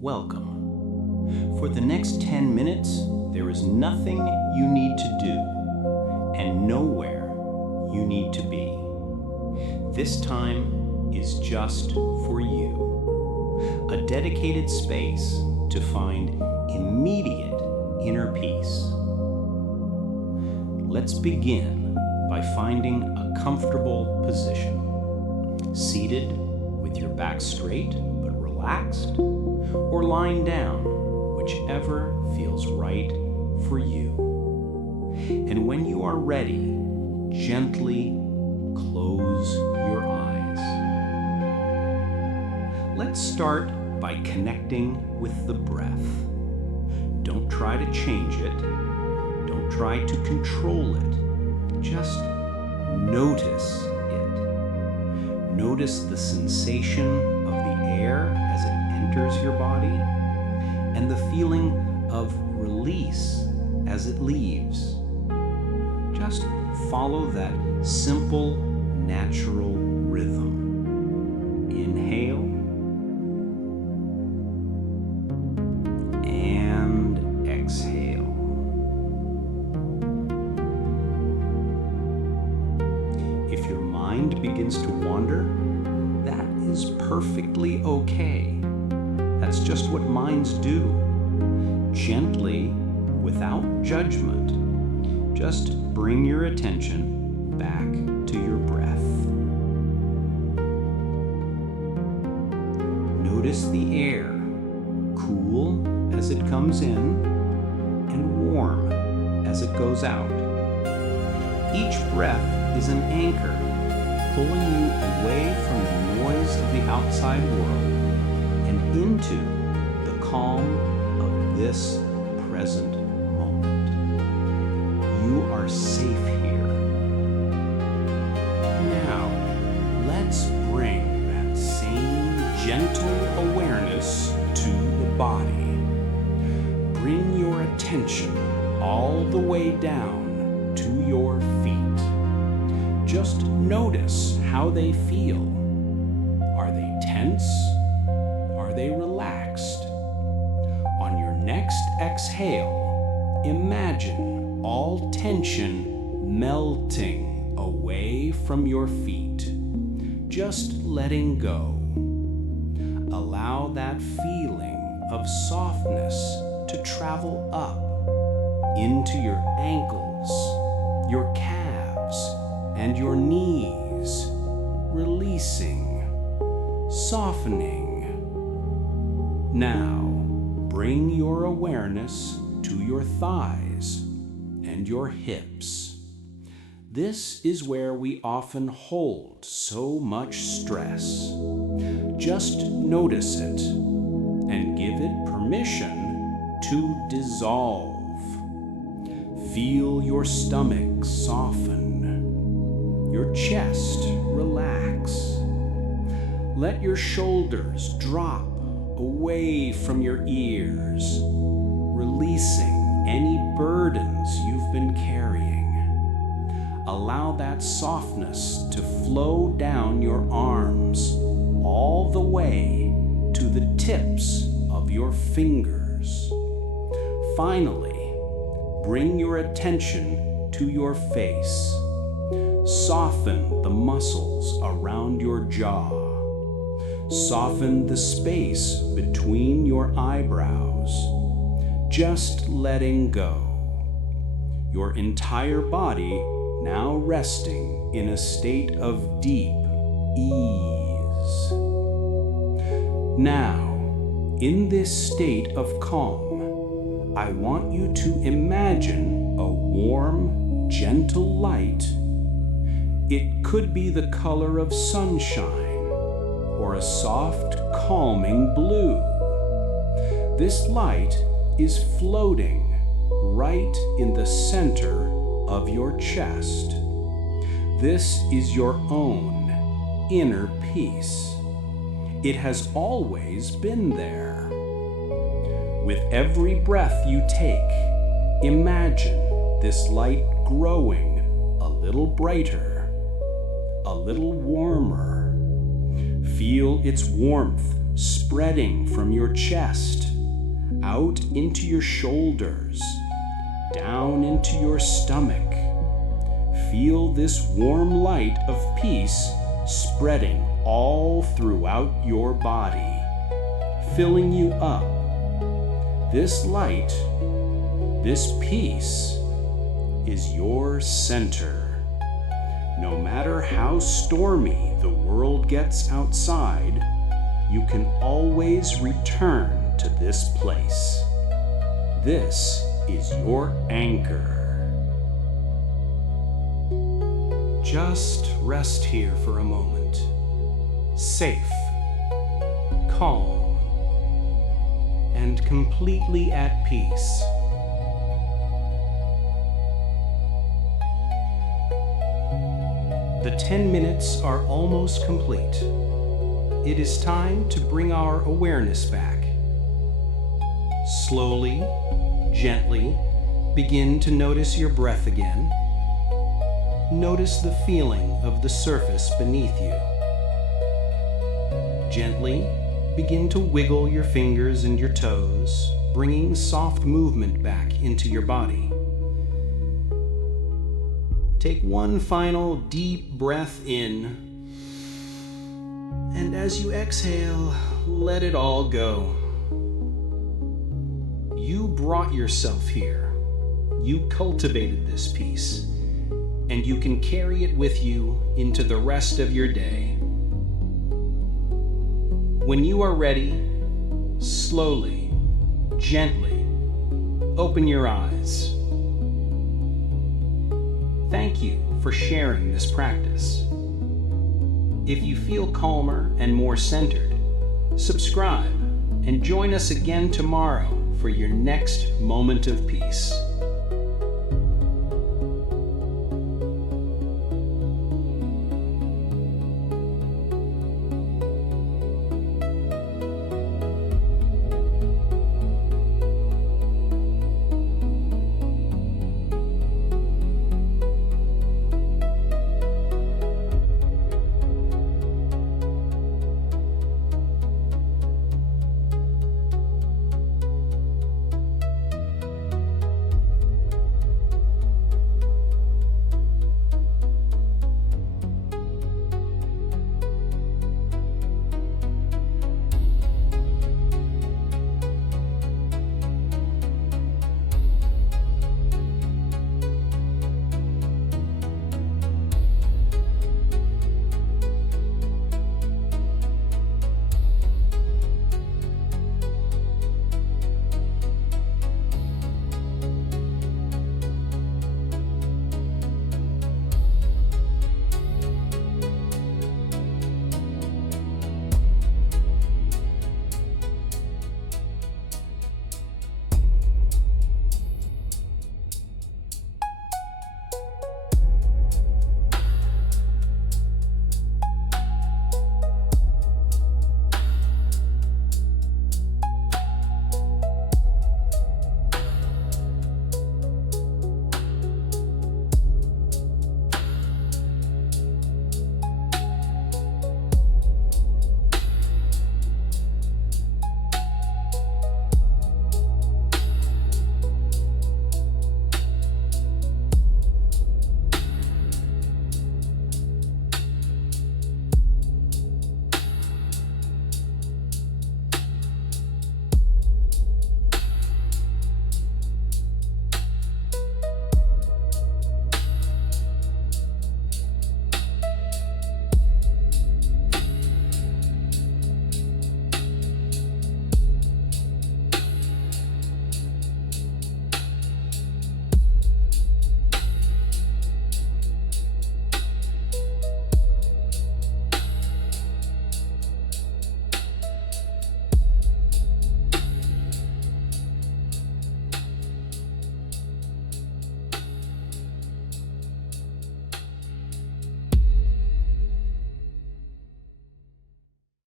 Welcome. For the next 10 minutes, there is nothing you need to do and nowhere you need to be. This time is just for you. A dedicated space to find immediate inner peace. Let's begin by finding a comfortable position. Seated with your back straight but relaxed, or lying down, whichever feels right for you. And when you are ready, gently close your eyes. Let's start by connecting with the breath. Don't try to change it. Don't try to control it. Just notice it. Notice the sensation of the air as it enters your body and the feeling of release as it leaves. Just follow that simple, natural rhythm. Inhale and exhale. If your mind begins to wander, that is perfectly okay. That's just what minds do. Gently, without judgment, just bring your attention back to your breath. Notice the air, cool as it comes in and warm as it goes out. Each breath is an anchor, pulling you away from the noise of the outside world and into the calm of this present moment. You are safe here. Now, let's bring that same gentle awareness to the body. Bring your attention all the way down to your feet. Just notice how they feel. Are they tense? Are they relaxed? On your next exhale, imagine all tension melting away from your feet, just letting go. Allow that feeling of softness to travel up into your ankles, your calves, and your knees, releasing, softening. Now, bring your awareness to your thighs and your hips. This is where we often hold so much stress. Just notice it and give it permission to dissolve. Feel your stomach soften, your chest relax. Let your shoulders drop away from your ears, releasing any burdens you've been carrying. Allow that softness to flow down your arms all the way to the tips of your fingers. Finally, bring your attention to your face. Soften the muscles around your jaw. Soften the space between your eyebrows, just letting go. Your entire body now resting in a state of deep ease. Now, in this state of calm, I want you to imagine a warm, gentle light. It could be the color of sunshine, or a soft, calming blue. This light is floating right in the center of your chest. This is your own inner peace. It has always been there. With every breath you take, imagine this light growing a little brighter, a little warmer. Feel its warmth spreading from your chest, out into your shoulders, down into your stomach. Feel this warm light of peace spreading all throughout your body, filling you up. This light, this peace, is your center. No matter how stormy the world gets outside, you can always return to this place. This is your anchor. Just rest here for a moment. Safe, calm, and completely at peace. The 10 minutes are almost complete. It is time to bring our awareness back. Slowly, gently, begin to notice your breath again. Notice the feeling of the surface beneath you. Gently begin to wiggle your fingers and your toes, bringing soft movement back into your body. Take one final deep breath in, and as you exhale, let it all go. You brought yourself here. You cultivated this peace, and you can carry it with you into the rest of your day. When you are ready, slowly, gently, open your eyes. Thank you for sharing this practice. If you feel calmer and more centered, subscribe and join us again tomorrow for your next moment of peace.